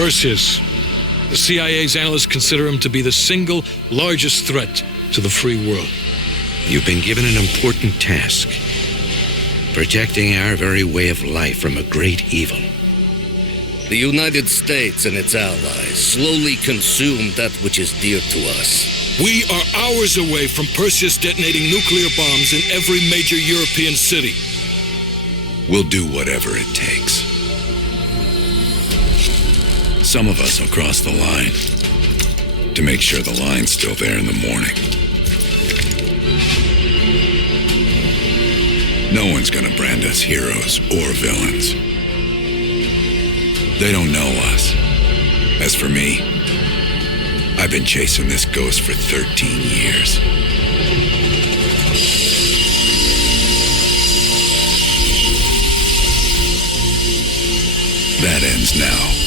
Perseus. The CIA's analysts consider him to be the single largest threat to the free world. You've been given an important task. Protecting our very way of life from a great evil. The United States and its allies slowly consume that which is dear to us. We are hours away from Perseus detonating nuclear bombs in every major European city. We'll do whatever it takes. Some of us will cross the line to make sure the line's still there in the morning. No one's gonna brand us heroes or villains. They don't know us. As for me, I've been chasing this ghost for 13 years. That ends now.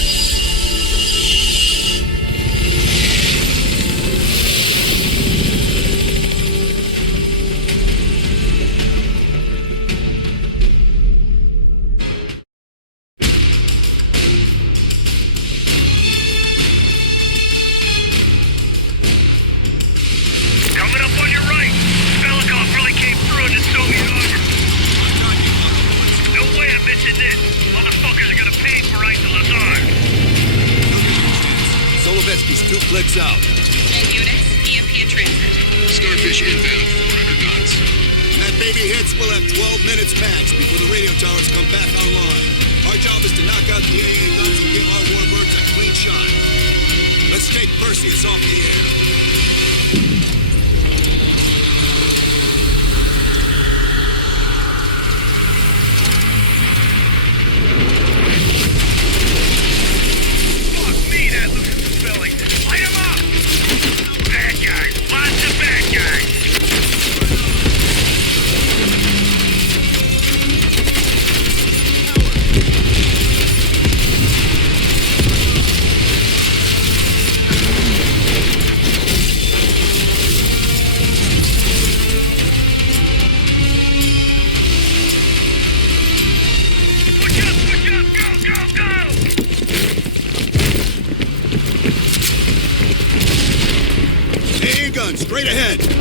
Out. 10 units, EMP in transit. Starfish inbound, 400 knots. When that baby hits, we'll have 12 minutes max before the radio towers come back online. Our job is to knock out the AA guns and give our warbirds a clean shot. Let's take Perseus off the air. Straight ahead.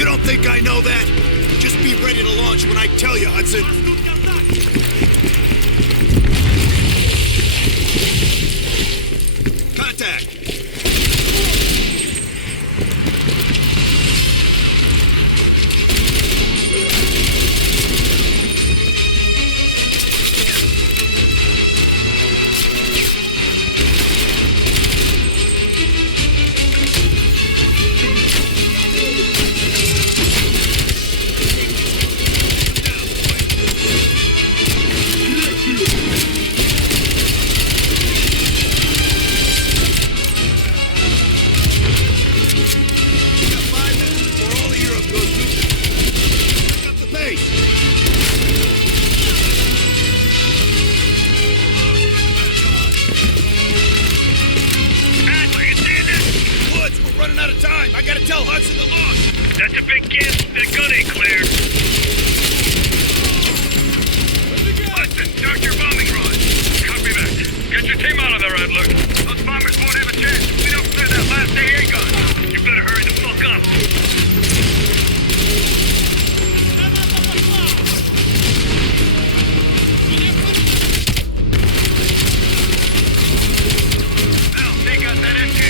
You don't think I know that? Just be ready to launch when I tell you, Hudson. Contact! About to begin. The gun ain't cleared. Listen, start your bombing run. Copy that. Get your team out of there, Adler. Those bombers won't have a chance if we don't clear that last AA gun. You better hurry the fuck up. Now, they got that MK.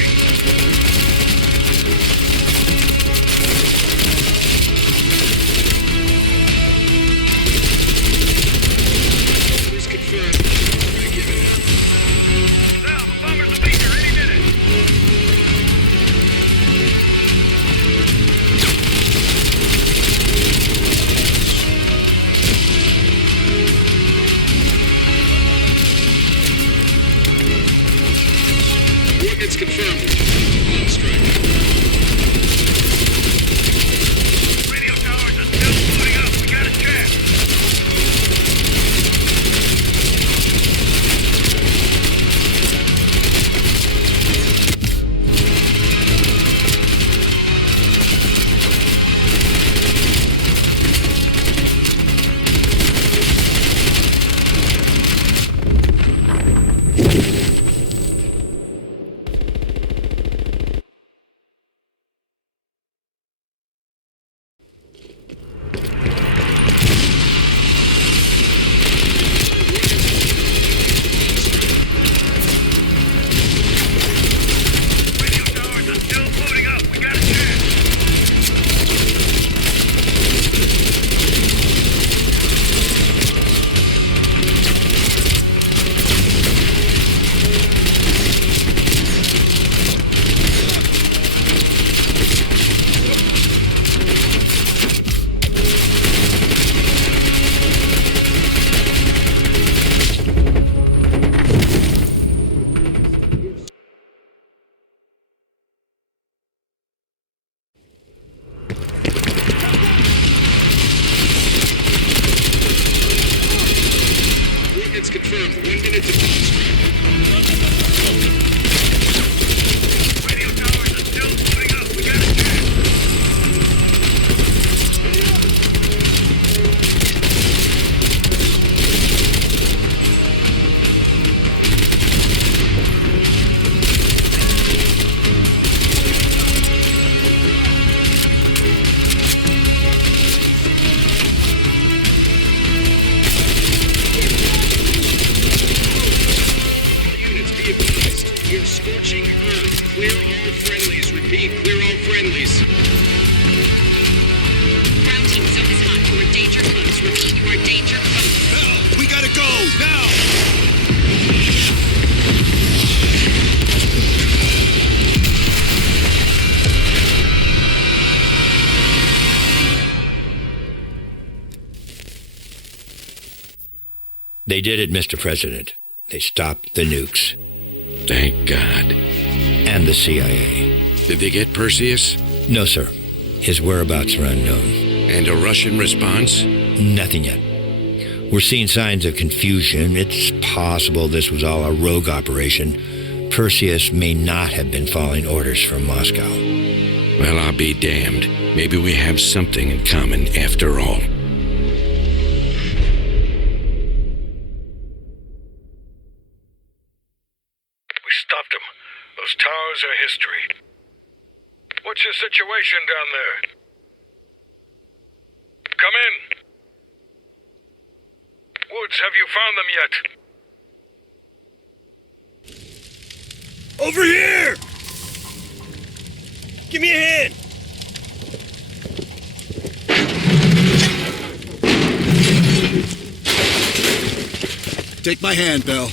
It's confirmed. On strike. Radio towers are still booting up. We got a chance. It's confirmed. 1 minute to bomb strike. Radio towers are still booting up. We got a chance. Scorching earth. Clear all friendlies. Repeat, clear all friendlies. Ground team, zone is hot. You are danger close. Repeat, you are danger close. Now, we gotta go, now! They did it, Mr. President. They stopped the nukes. Thank God. And the CIA. Did they get Perseus? No, sir. His whereabouts are unknown. And a Russian response? Nothing yet. We're seeing signs of confusion. It's possible this was all a rogue operation. Perseus may not have been following orders from Moscow. Well, I'll be damned. Maybe we have something in common after all. We stopped them. Those towers are history. What's your situation down there? Come in. Woods, have you found them yet? Over here! Give me a hand! Take my hand, Bell.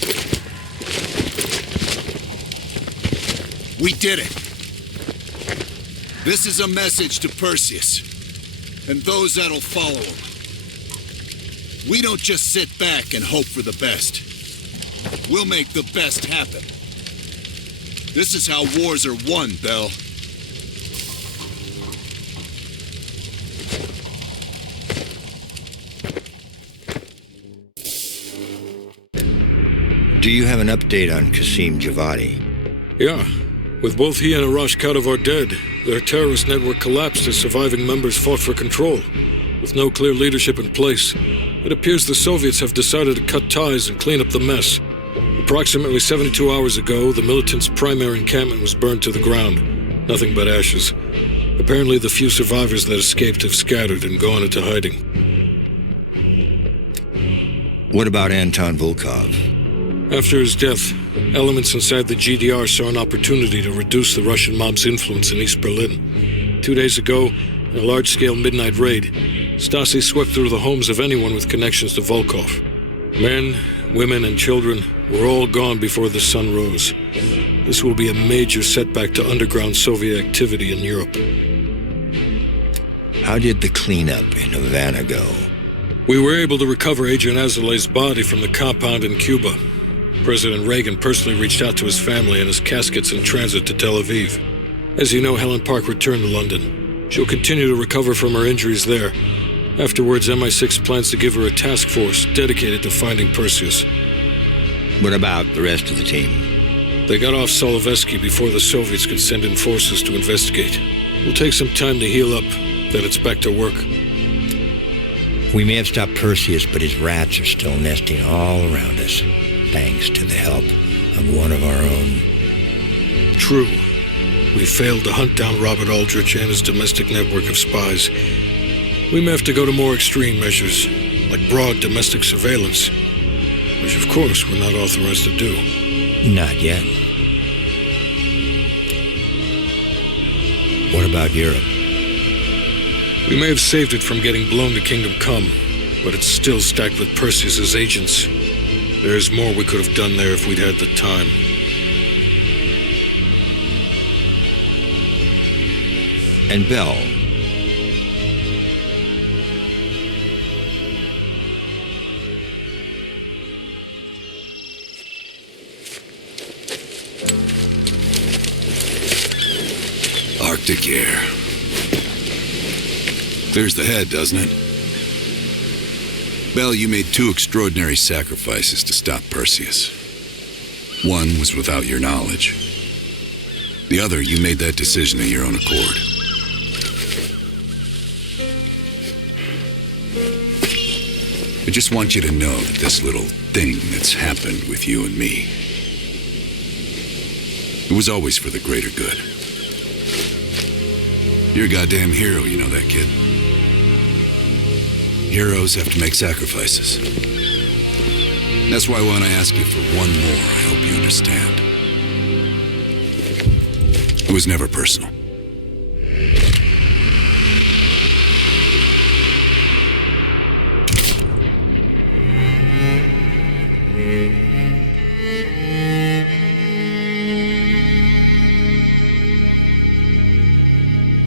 We did it. This is a message to Perseus and those that'll follow him. We don't just sit back and hope for the best. We'll make the best happen. This is how wars are won, Bell. Do you have an update on Qasim Javadi? Yeah. With both he and Arash Kadivar dead, Their terrorist network collapsed as surviving members fought for control. With no clear leadership in place, it appears the Soviets have decided to cut ties and clean up the mess. Approximately 72 hours ago, the militants' primary encampment was burned to the ground. Nothing but ashes. Apparently, the few survivors that escaped have scattered and gone into hiding. What about Anton Volkov? After his death, elements inside the GDR saw an opportunity to reduce the Russian mob's influence in East Berlin. 2 days ago, in a large-scale midnight raid, Stasi swept through the homes of anyone with connections to Volkov. Men, women, and children were all gone before the sun rose. This will be a major setback to underground Soviet activity in Europe. How did the cleanup in Havana go? We were able to recover Adrian Azoulay's body from the compound in Cuba. President Reagan personally reached out to his family, and his casket's in transit to Tel Aviv. As you know, Helen Park returned to London. She'll continue to recover from her injuries there. Afterwards, MI6 plans to give her a task force dedicated to finding Perseus. What about the rest of the team? They got off Solovetsky before the Soviets could send in forces to investigate. It'll take some time to heal up, then it's back to work. We may have stopped Perseus, but his rats are still nesting all around us, thanks to the help of one of our own. True. We failed to hunt down Robert Aldrich and his domestic network of spies. We may have to go to more extreme measures, like broad domestic surveillance, which of course we're not authorized to do. Not yet. What about Europe? We may have saved it from getting blown to Kingdom Come, but it's still stacked with Perseus's agents. There's more we could have done there if we'd had the time. And Bell. Arctic air. Clears the head, doesn't it? Bell, you made two extraordinary sacrifices to stop Perseus. One was without your knowledge. The other, you made that decision of your own accord. I just want you to know that this little thing that's happened with you and me, it was always for the greater good. You're a goddamn hero, you know that, kid. Heroes have to make sacrifices. That's why when I ask you for one more, I hope you understand. It was never personal.